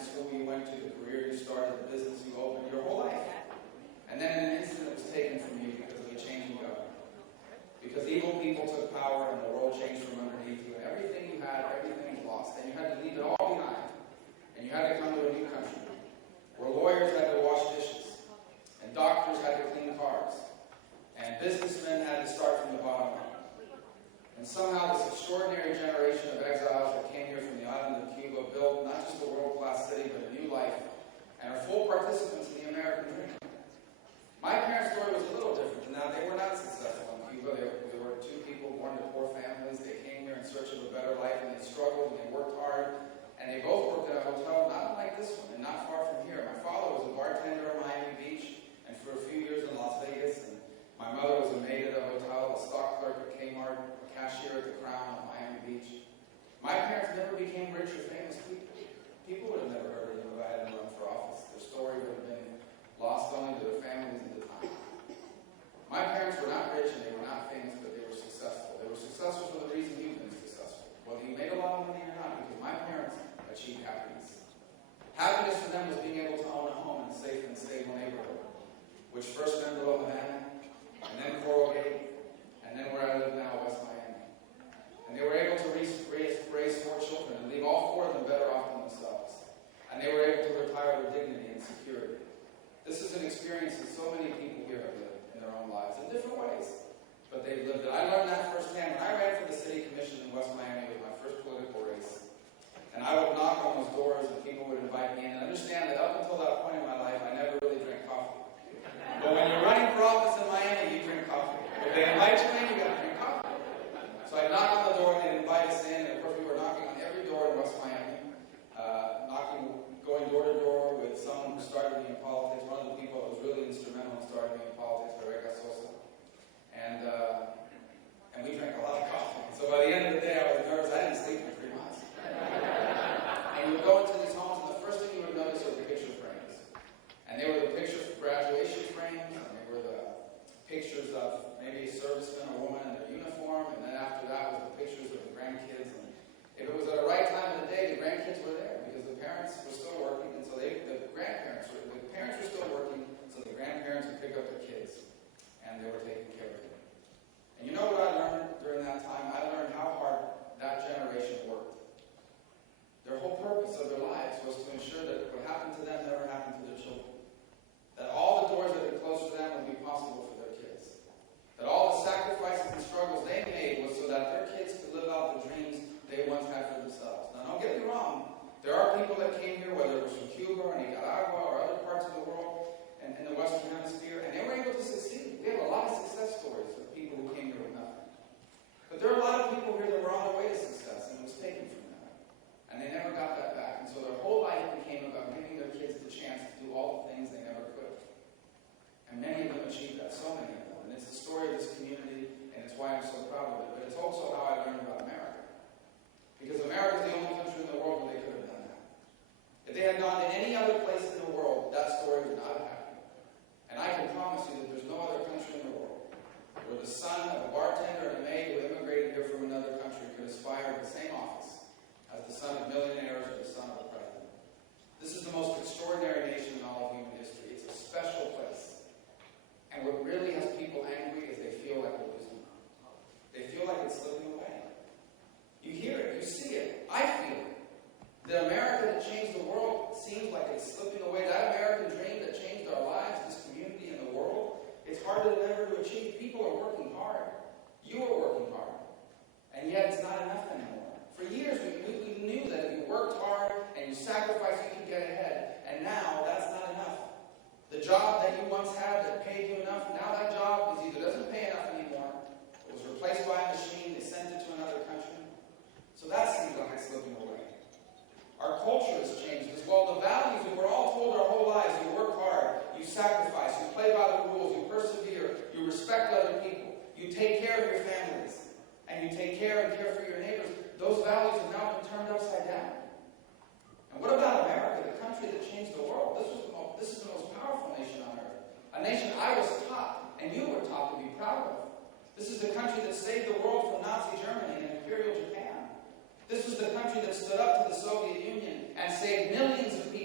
the school you went to, the career you started, the business you opened, your whole life. And then in an instant it was taken from you because of a change in government. Because evil people took power and the world changed from underneath you. And everything you had, everything was lost. And you had to leave it all behind. And you had to come to a new country where lawyers had to wash dishes. And doctors had to clean cars. And businessmen had to start from the bottom up. And somehow this extraordinary generation of exiles that came here from the island of Cuba built not just a world-class city, but a new life, and are full participants in the American dream. My parents' story was a little different than that. They were not successful in Cuba. They were two people born to poor families. They came here in search of a better life, and they struggled, and they worked hard. And they both worked at a hotel not unlike this one, and not far from here. My father was a bartender at Miami Beach, and for a few years in Las Vegas. And my mother was a maid at a hotel, a stock clerk at Kmart, a cashier at the Crown at Miami Beach. My parents never became rich or famous people. People would have never heard of them if I hadn't run for office. Their story would have been lost only to their families at the time. My parents were not rich and they were not famous, but they were successful. They were successful for the reason you've been successful. Whether you made a lot of money or not, because my parents achieved happiness. Happiness for them was being able to own a home in a safe and stable neighborhood, which first meant Little Havana, and then Coral Gate, and then where I live now, West Miami. And they were able to raise 4 children and leave all 4 of them better off than themselves. And they were able to retire with dignity and security. This is an experience that so many people here have lived in their own lives in different ways, but they've lived it. I learned that firsthand when I ran for the city commission in West Miami. It was my first political race. And I would knock on those doors and people would invite me in. And understand that up until that point in my life, I never really drank coffee. But when you're running for office in Miami, you drink coffee. If they invite you in, you got to drink coffee. So I'd knock on the door and they'd invite us in. And of course, we were knocking on every door in West Miami. Going door to door with someone who started me in politics. One of the people that was really instrumental in starting me in politics, Rebecca Sosa. And we drank a lot of coffee. So by the end of the day, I was nervous. I didn't sleep for 3 months. And you would go into these homes, and the first thing you would notice are the picture frames. And they were the pictures for graduation frames, and they were the pictures of maybe a serviceman or woman in their uniform, and then after that was the pictures of the grandkids. And if it was at the right time of the day, the grandkids were there because the parents were still working, and so the parents were still working, so the grandparents would pick up their kids, and they were taking care of them. And you know what I learned during that time? I learned how hard that generation worked. Their whole purpose of their lives was to ensure that what happened to them never happened to their children. That all the doors that had closed for them would be possible for their kids. That all the sacrifices and struggles they made was so that their kids could live out the dreams they once had for themselves. Now, don't get me wrong. There are people that came here, whether it was from Cuba or Nicaragua or other parts of the world and in the Western Hemisphere, and they were able to succeed. We have a lot of success stories of people who came here with nothing. But there are a lot of people here that were on their way to success, and it was taken from them. And they never got that back. And so their whole life became about giving their kids the chance to do all the things they never could. And many of them achieved that, so many of them. And it's the story of this community, and it's why I'm so proud of it. But it's also how I learned about America. Because America is the only country in the world where they could have done that. If they had gone to any other place in the world, that story would not have happened. And I can promise you that there's no other country in the world where the son of a bartender and a maid who immigrated here from another country could aspire to the same office as the son of millionaires or the son of a president. This is the most extraordinary nation in all of human history. It's a special place. And what really has people angry is they feel like we're losing. They feel like it's slipping away. You hear it, you see it, I feel it. The America that changed the world seems like it's slipping away. That American dream that changed our lives, this community and the world, it's harder than ever to achieve. People are working hard. You are working hard. And yet it's not enough anymore. For years we knew that if you worked hard and you sacrificed, you could get ahead. And now that's not enough. The job that you once had that paid you enough, now that job either doesn't pay enough anymore, it was replaced by a machine, they sent it to another country. So that seems like it's slipping away. Our culture has changed as well. The values that we're all told our whole lives, you work hard, you sacrifice, you play by the rules, you persevere, you respect other people, you take care of your families, and you take care and care for your neighbors. Those values have now been turned upside down. And what about America, the country that changed the world? This is the most powerful nation on earth. A nation I was taught, and you were taught to be proud of. This is the country that saved the world from Nazi Germany and Imperial Japan. This was the country that stood up to the Soviet Union and saved millions of people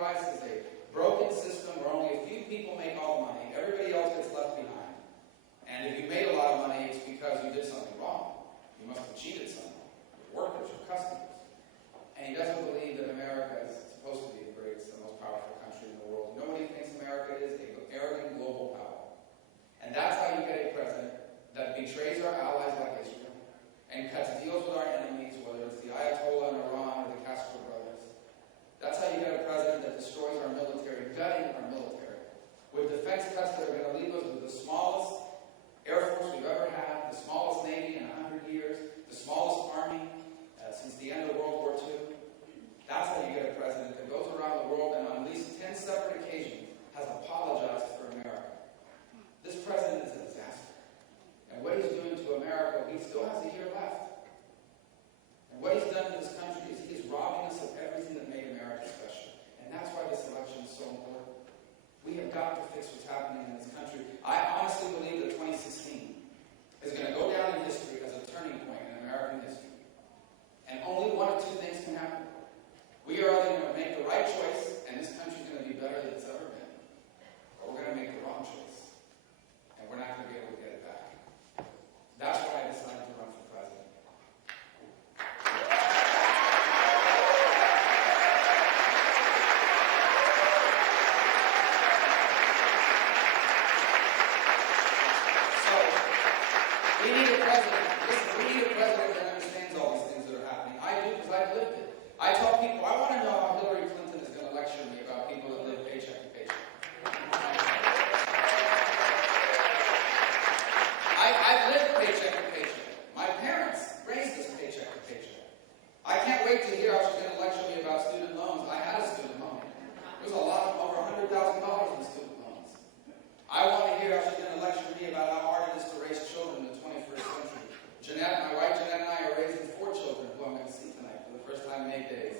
enterprise is a broken system where only a few people make all the money. Everybody else gets left behind. And if you made a lot of money, it's because you did something wrong. You must have cheated someone, your workers, your customers. And he doesn't believe that America is supposed to be the greatest and most powerful country in the world. You know what he thinks America is? An arrogant global power. And that's how you get a president that betrays our allies like Israel and cuts deals with our enemies, whether it's the Ayatollah in Iran or the Castro brothers. That's how you get a president that destroys our military, gutting our military, with defense cuts that are going to leave us with the smallest Air Force we've ever had, the smallest Navy in 100 years, the smallest Army since the end of World War II. That's how you get a president that goes around the world and on at least 10 separate occasions has apologized for America. This president is a disaster. And what he's doing to America, he still has a year left. And what he's done to this country is he is robbing us of everything that made America special. And that's why this election is so important. We have got to fix what's happening in this country. I honestly believe that 2016 is going to go down in history as a turning point in American history. And only one of two things can happen. We are either going to make the right choice, and this country is going to be better than it's ever been, or we're going to make the wrong choice, and we're not going to be able to get it back. That's why I decided to run for president. So, we need a president. We need a president that understands all these things that are happening. I do, because I've lived it. I tell people, I want to know how Hillary Clinton is going to lecture me about people that live paycheck to paycheck. I've lived paycheck to paycheck. My parents raised us paycheck to paycheck. I can't wait to hear how she's going to lecture me about student loans. I had a student loan. There's a lot of over $100,000 in student loans. I want to hear how she's going to lecture me about how hard it is to raise children in the 21st century. Jeanette, my wife Jeanette and I are raising 4 children who I'm going to see tonight for the first time in 8 days.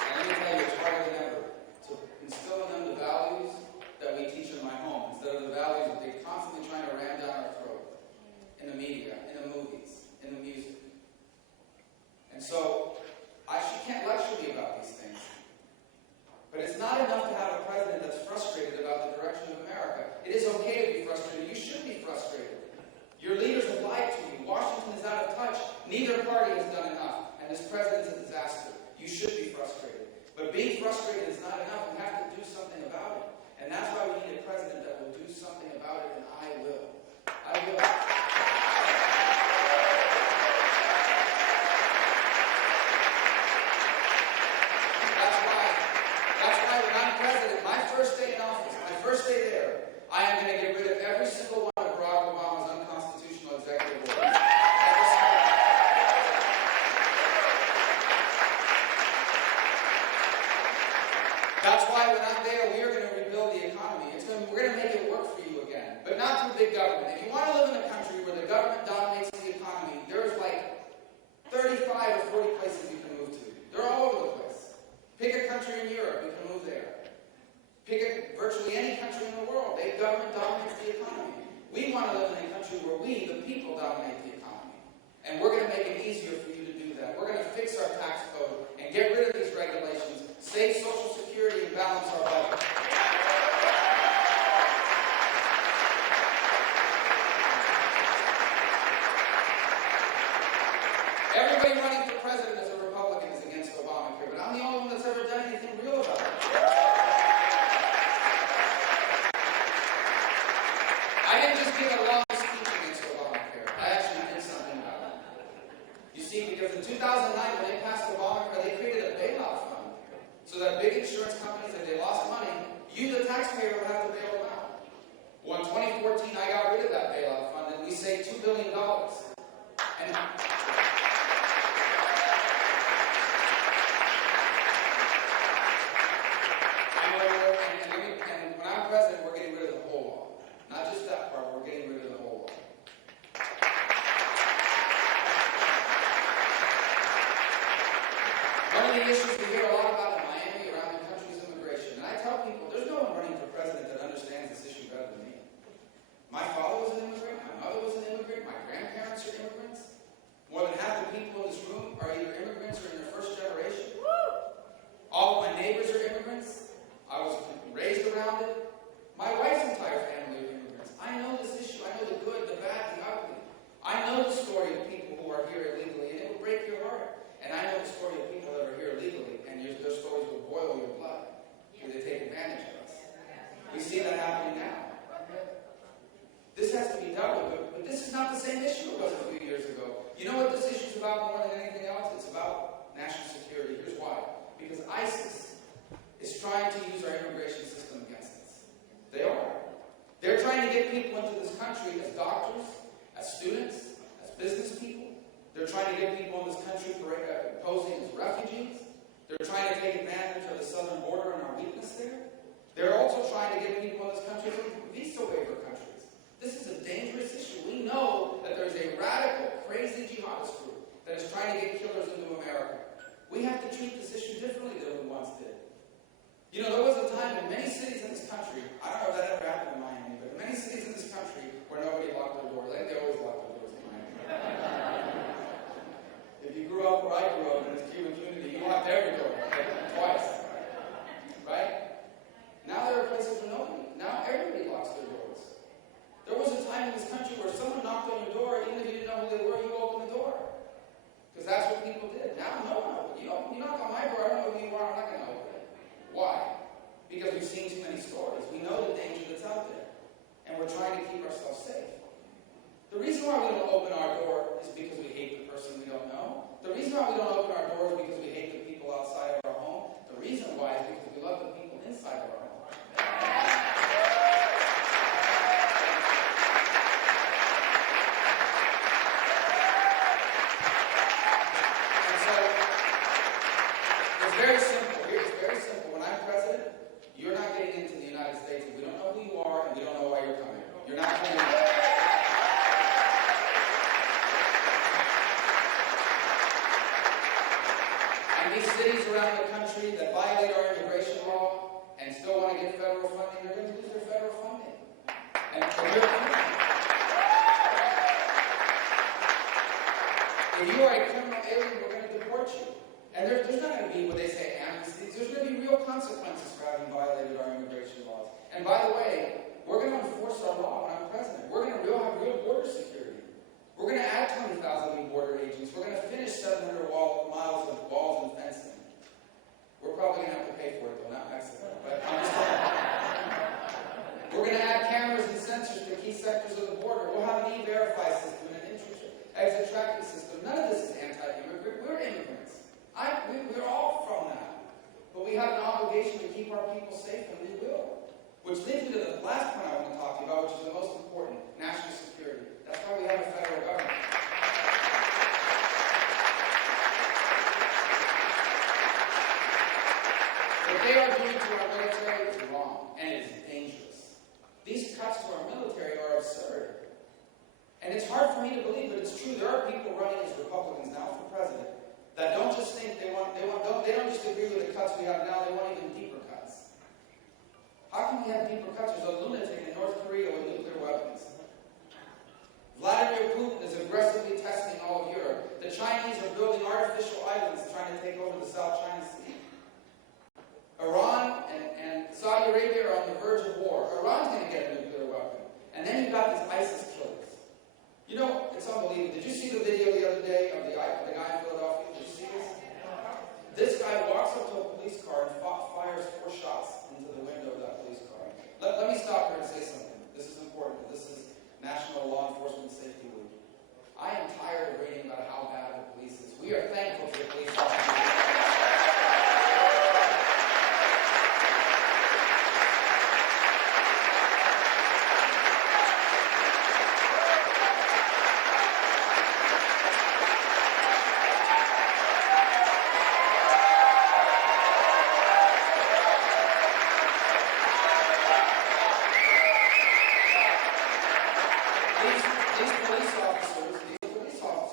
And let me tell you, it's harder than ever to instill in them the values that we teach in my home instead of the values that they're constantly trying to ram down our throat in the media, in the movies, in the music. And so, she can't lecture me about these things. But it's not enough to have a president that's frustrated about the direction of America. It is okay to be frustrated. You should be frustrated. Your leaders have lied to you. Washington is out of touch. Neither party has done enough. And this president's a disaster. You should be frustrated. But being frustrated is not enough. We have to do something about it. And that's why we need a president that will do something about it, and I will. I will. That's why when I'm president, my first day in office, my first day there, I am going to get rid of every single one of Barack Obama's unconstitutional executive orders. That's why when I'm there, we are going to rebuild the economy. We're going to make it work for you again, but not through big government. If you want to live in a country where the government dominates the economy, there's like 35 or 40 places you can move to. They're all over the place. Pick a country in Europe, you can move there. Pick virtually any country in the world. The government dominates the economy. We want to live in a country where we, the people, dominate the economy. And we're going to make it easier for you to do that. We're going to fix our tax code and get rid of these regulations, save Social Security, and balance our budget. Everybody running for president as a Republican is against Obamacare, but I'm the only one that's ever done anything real about it. I didn't just give a long speech against Obamacare. I actually did something about it. You see, because in 2009, when they passed Obamacare, they created a bailout fund so that big insurance companies, if they lost money, you, the taxpayer, would have to bail them out. Well, in 2014, I got rid of that bailout fund, and we saved $2 billion. And when I'm president, we're getting rid of the whole law. Not just that part, we're getting rid of the whole law. One of the issues we hear a lot about in Miami around the country is immigration. And I tell people, there's no one running for president that understands this issue better than me. My father was an immigrant, my mother was an immigrant, my grandparents are immigrants. More than half see that happening now. This has to be dealt with, but this is not the same issue it was a few years ago. You know what this issue is about more than anything else? It's about national security. Here's why. Because ISIS is trying to use our immigration system against us. They are. They're trying to get people into this country as doctors, as students, as business people. They're trying to get people in this country posing as refugees. They're trying to take advantage of the southern border and our weakness there. They're also trying to get people in this country from visa waiver countries. This is a dangerous issue. We know that there's a radical, crazy jihadist group that is trying to get killers into America. We have to treat this issue differently than we once did. You know, there was a time in many cities in this country, I don't know if that ever happened in Miami, but in many cities in this country where nobody locked their door. Like they always lock their doors in Miami. If you grew up where I grew up in this Cuban community, you locked every door, like, twice. Right? Now there are places where nobody, now everybody locks their doors. There was a time in this country where someone knocked on your door, even if you didn't know who they were, you opened the door. Because that's what people did. Now, no. You knock on my door, I don't know who you are, I'm not going to open it. Why? Because we've seen too many stories. We know the danger that's out there. And we're trying to keep ourselves safe. The reason why we don't open our door is because we hate the person we don't know. The reason why we don't open our door is because we hate the people outside of our home. The reason why is because we love the people inside of our home. Very simple. It's very simple. When I'm president, you're not getting into the United States if we don't know who you are and we don't know why you're coming. You're not coming in. And these cities around the country that violate our immigration law and still want to get federal funding, they're going to lose their federal funding. And if you are a criminal alien, we're going to deport you. And there's not going to be what they say amnesties. There's going to be real consequences for having violated our immigration laws. And by the way, we're going to enforce our law when I'm president. We're going to have real border security. We're going to add 20,000 new border agents. We're going to finish 700 miles of walls and fencing. We're probably going to have to pay for it, though, not Mexico. But I'm just saying. We're going to add cameras and sensors to key sectors of the border. We'll have an e-verify system and an exit tracking system. None of this is anti-immigrant. We're immigrants. We're all from that. But we have an obligation to keep our people safe, and we will. Which leads me to the last point I want to talk to you about, which is the most important, national security. That's why we have a federal government. What they are doing to our military is wrong, and it is dangerous. These cuts to our military are absurd. And it's hard for me to believe, but it's true. There are people running as Republicans now for president that don't just think they don't just agree with the cuts we have now, they want even deeper cuts. How can we have deeper cuts? There's a lunatic in North Korea with nuclear weapons. Vladimir Putin is aggressively testing all of Europe. The Chinese are building artificial islands trying to take over the South China Sea. Iran and Saudi Arabia are on the verge of war. Iran's going to get a nuclear weapon. And then you've got these ISIS killers. You know, it's unbelievable. Did you see the video the other day of the guy in Philadelphia? Did you see this? This guy walks up to a police car and fires 4 shots into the window of that police car. Let me stop here and say something. This is important. This is National Law Enforcement Safety Week. I am tired of reading about how bad the police is. We are thankful for the police officers. These police officers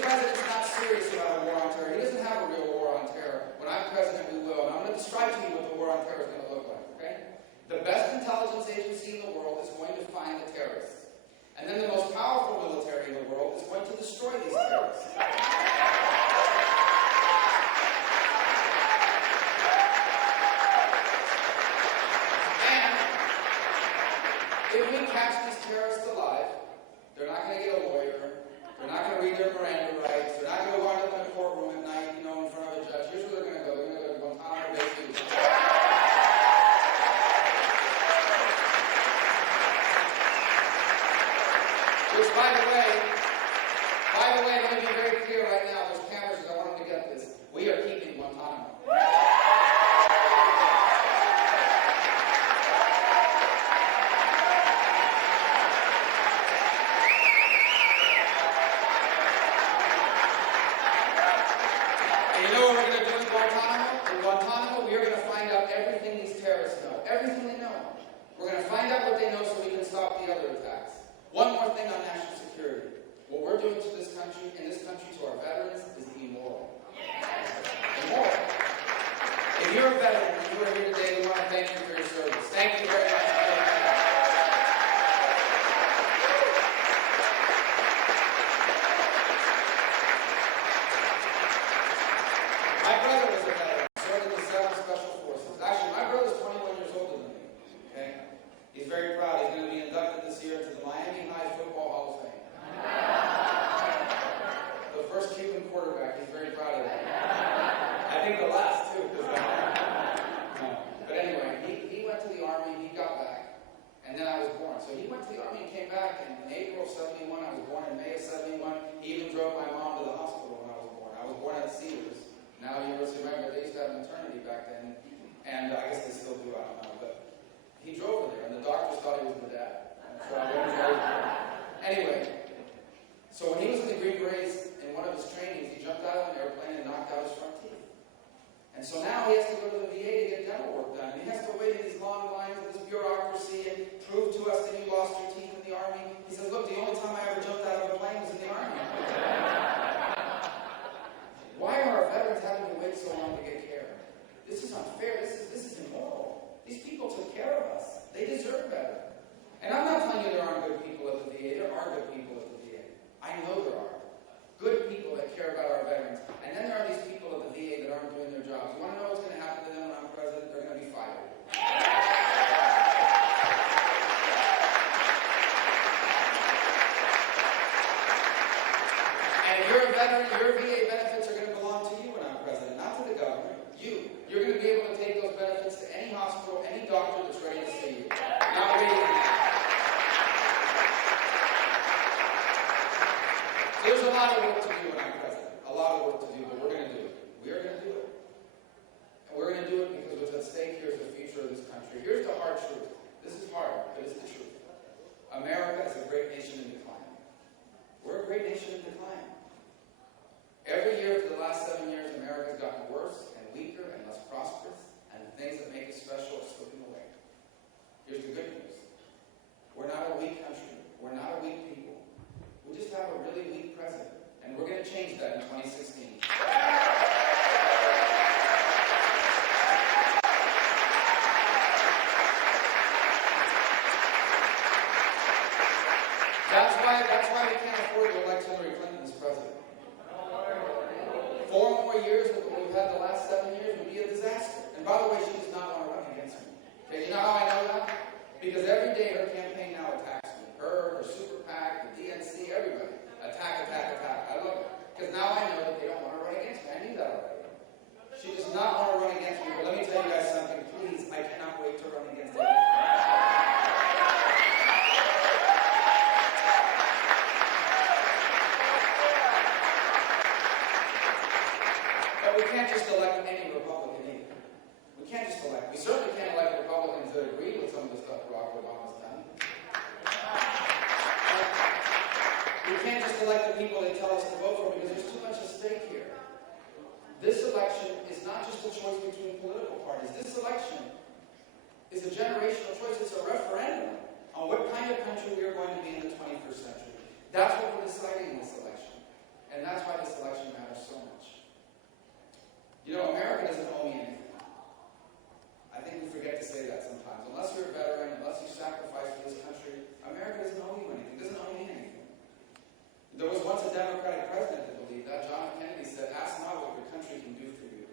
president's not serious about a war on terror. He doesn't have a real war on terror. When I'm president, we will. And I'm going to describe to you what the war on terror is going to look like, okay? The best intelligence agency in the world is going to find the terrorists. And then the most powerful military in the world is going to destroy these terrorists. And if we catch these terrorists alive, they're not going to get a lawyer. They're not going to read their Miranda rights. They're not going to wind up in a courtroom at night, in front of a judge. Here's where they're going to go. They're going to go to Guantanamo Bay. Which, by the way, let me be very clear right now. There's cameras, I want them to get this. We are keeping Guantanamo. We are going to find out everything these terrorists know. Everything they know. We're going to find out what they know so we can stop the other attacks. One more thing on national security. What we're doing to this country, in this country, to our veterans, is immoral. Immoral. If you're a veteran and you are here today, we want to thank you for your service. Thank you very much. My brother was a veteran. He's very proud. He's going to be inducted this year into the Miami High Football Hall of Fame. The first Cuban quarterback. He's very proud of that. I think the last, too. But anyway, he went to the Army. He got back. And then I was born. So he went to the Army and came back. And in April of 71, I was born in May of 71. He even drove my mom to the hospital when I was born. I was born at Cedars. Now, University of America, they used to have maternity back then. And I guess they still do. I don't know. But he drove her there, and the doctors thought he was my dad. So I went anyway, so when he was in the Green Berets, in one of his trainings, he jumped out of an airplane and knocked out his front teeth. And so now he has to go to the VA to get dental work done. And he has to wait in these long lines of this bureaucracy and prove to us that you lost your teeth in the Army. He says, look, the only time I ever jumped out of a plane was in the Army. Why are our veterans having to wait so long to get care? This is unfair. This is immoral. These people took care of us. They deserve better. And I'm not telling you there aren't good people at the VA. There are good people at the VA. I know there are. Good people that care about our veterans. And then there are these people at the VA that aren't doing their jobs. You want to know what's going to happen to them when I'm president? They're going to be fired. And you're a veteran, your VA benefits are going to belong to you when I'm president, not to the government. You're going to be able to take those benefits to any hospital, any doctor that's ready to see you. Not waiting. There's a lot of work to do when I'm president. A lot of work to do, but we're going to do it. We are going to do it. And we're going to do it because what's at stake here is the future of this country. Here's the hard truth. This is hard, but it's the truth. America is a great nation in decline. We're a great nation in decline. Every year for the last 7 years, America's gotten worse and weaker and less prosperous, and the things that make us special are slipping away. Here's the good news. We're not a weak country. We're not a weak people. We just have a really weak president, and we're going to change that in 2016. That's why we can't afford to elect Hillary Clinton as president. 4 more years of what we've had the last 7 years would be a disaster. And by the way, she does not want to run against me. Okay, you know how I know that? Because every day her campaign now attacks me. Her super PAC, the DNC, everybody. Attack. I love it. Because now I know that they don't want to run against me. I knew that already. She does not want to run against me. But let me tell you guys something. Please, I cannot wait to run against her. But we can't just elect any Republican either. We can't just elect. We certainly can't elect Republicans that agree with some of the stuff Barack Obama's done. We can't just elect the people they tell us to vote for because there's too much at stake here. This election is not just a choice between political parties. This election is a generational choice. It's a referendum on what kind of country we are going to be in the 21st century. That's what we're deciding in this election. And that's why this election matters so much. You know, America doesn't owe me anything. I think we forget to say that sometimes. Unless you're a veteran, unless you sacrifice for this country, America doesn't owe you anything. It doesn't owe me anything. There was once a Democratic president that believed that. John F. Kennedy said, ask not what your country can do for you.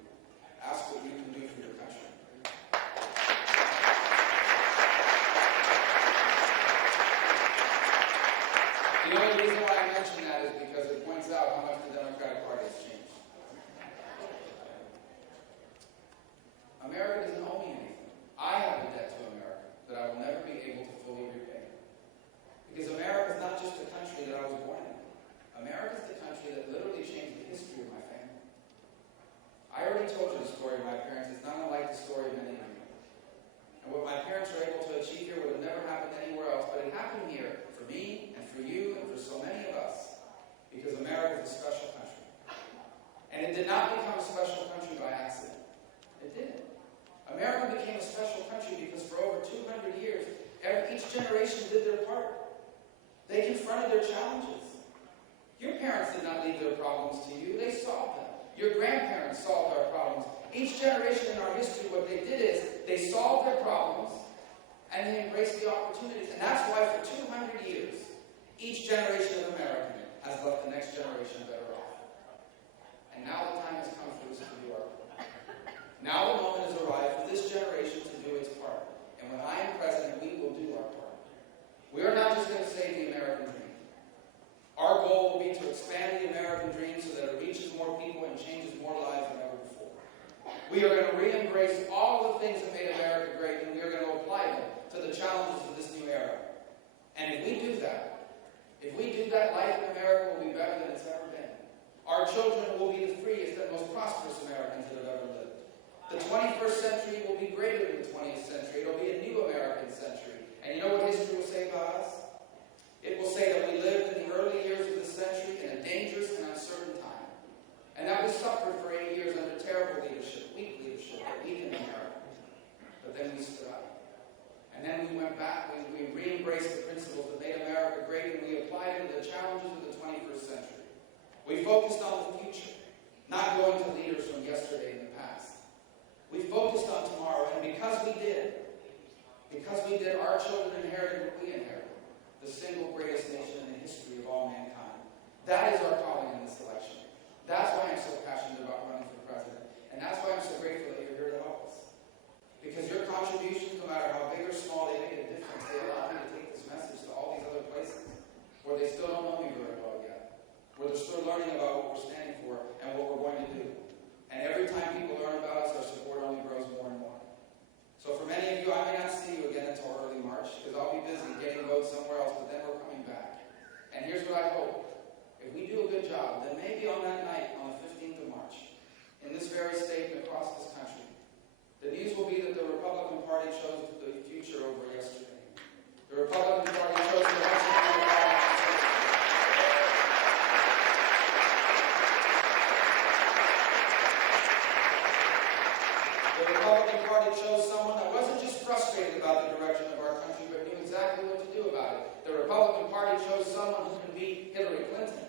Ask what you can do for your country. You know, the reason why I mention that is because it points out how much the Democratic Party has changed. America doesn't owe me anything. I have a debt to America that I will never be able to fully repay. Because America is not just a country that I was born in. America is the country that literally changed the history of my family. I already told you the story of my parents. It's not unlike the story of many of you. And what my parents were able to achieve here would have never happened anywhere else, but it happened here for me and for you and for so many of us because America is a special country. And it did not become a special country by accident. It didn't. America became a special country because for over 200 years, each generation did their part. They confronted their challenges. Your parents did not leave their problems to you. They solved them. Your grandparents solved our problems. Each generation in our history, what they did is they solved their problems and they embraced the opportunities. And that's why for 200 years, each generation of American has left the next generation better off. And now the time has come for us to do our part. Now the moment has arrived for this generation to do its part. And when I am president, we will do our part. We are not just going to save the American dream. Our goal will be to expand the American dream so that it reaches more people and changes more lives than ever before. We are going to re-embrace all the things that made America great, and we are going to apply them to the challenges of this new era. And if we do that, life in America will be better than it's ever been. Our children will be the freest and most prosperous Americans that have ever lived. The 21st century will be greater than the 20th century. It will be a new American century. And you know what history will say about us? It will say that we lived in the early years of the century in a dangerous and uncertain time. And that we suffered for 8 years under terrible leadership, weak leadership, that weakened America. But then we stood up. And then we went back, we re-embraced the principles that made America great, and we applied them to the challenges of the 21st century. We focused on the future, not going to leaders from yesterday and the past. We focused on tomorrow, and because we did, our children inherited what we inherited. The single greatest nation in the history of all mankind. That is our calling in this election. That's why I'm so passionate about running for president. And that's why I'm so grateful that you're here to help us. Because your contributions, no matter how big or small, they make a difference. They allow me to take this message to all these other places where they still don't know me very well yet. Where they're still learning about what we're standing for and what we're going to do. And every time people learn about us, our support only grows more and more. So for many of you, I may not see you again until early March, because I'll be busy getting votes somewhere else, but then we're coming back. And here's what I hope. If we do a good job, then maybe on that night, on the 15th of March, in this very state and across this country, the news will be that the Republican Party chose the future over yesterday. The Republican Party chose the election over The Republican Party chose someone that wasn't just frustrated about the direction of our country, but knew exactly what to do about it. The Republican Party chose someone who can beat Hillary Clinton.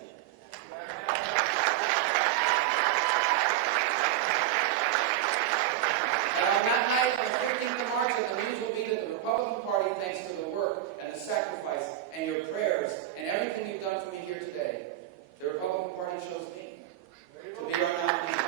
And on that night, on the 15th of March, the news will be that the Republican Party, thanks to the work and the sacrifice and your prayers and everything you've done for me here today, the Republican Party chose me to be our nominee.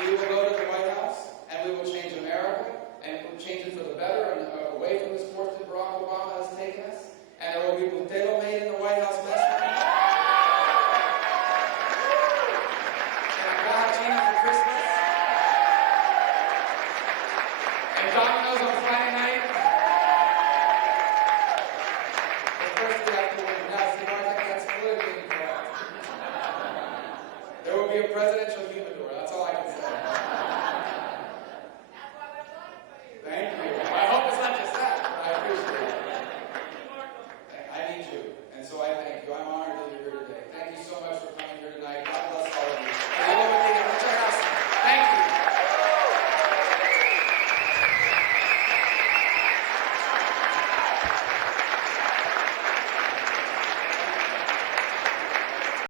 We will go to the White House, and we will change America, and we'll change it for the better, and away from the sports that Barack Obama has taken us. And there will be tailor-made